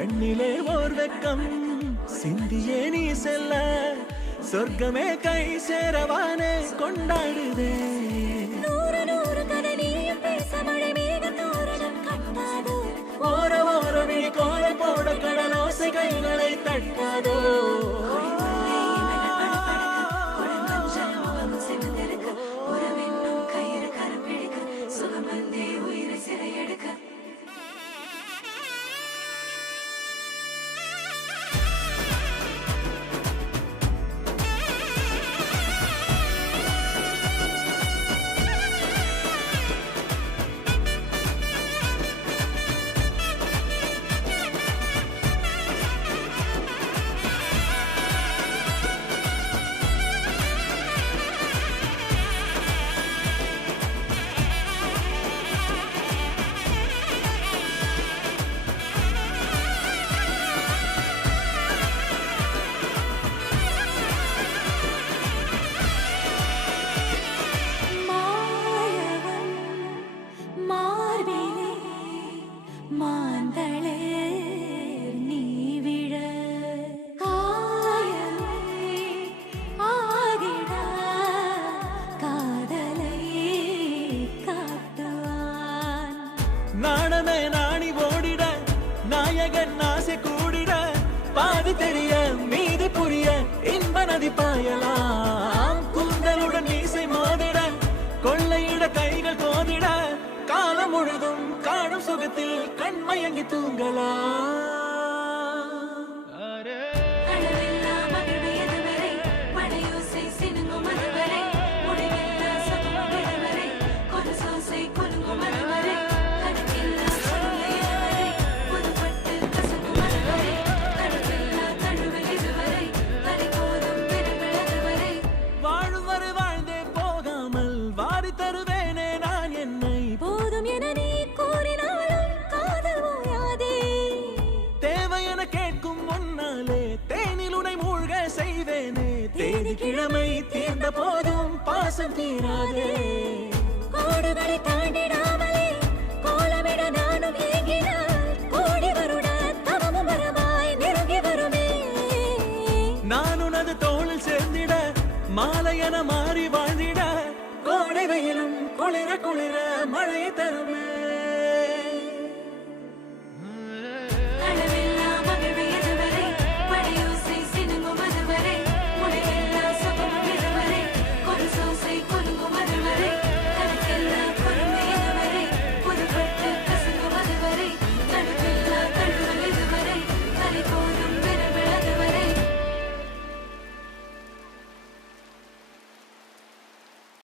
கண்ணிலே ஓர் வெக்கம் சிந்தியே நீ செல்ல சொர்க்கமே கை சேரவானே கொண்டாடுதே நூறு நூறு கதை நீயும் பேச மழை மேக தோரணம் கட்டாதோ ஓர ஓர நீ கோல போட கடலோசை கைகளை தட்டாதோ நாணமே நாணி ஓடிட நாயகன் ஆசை கூடிட பாதி தெரிய மீதி புரிய இன்ப நதி பாயலாம் கூந்தலுடன் மீசை மோதிட கொள்ளையிட கைகள் கோதிட காலம் முழுதும் காணும் சுகத்தில் கண்மயங்கி தூங்கலாம் தருவேனே நான் என்னை போதும் என நீ கூறினாலும் காதல் ஓயாதே தேவை என கேட்கும் முன்னாலே தேனில் உனை மூழ்க செய்வேனே தேதி கிழமை தீர்ந்த போதும் பாசம் தீராதே கோடுகளை தாண்டிடாமலே கோலமிட நானும் ஏங்கினால் கோடி வருட தவமும் வரமாய் நெருங்கி வருமே நான் உனது தோளில் சேர்ந்திட மாலை என மாறி வாழ்ந்திட கோடை வெயிலும் குளிர குளிர மழை தருமே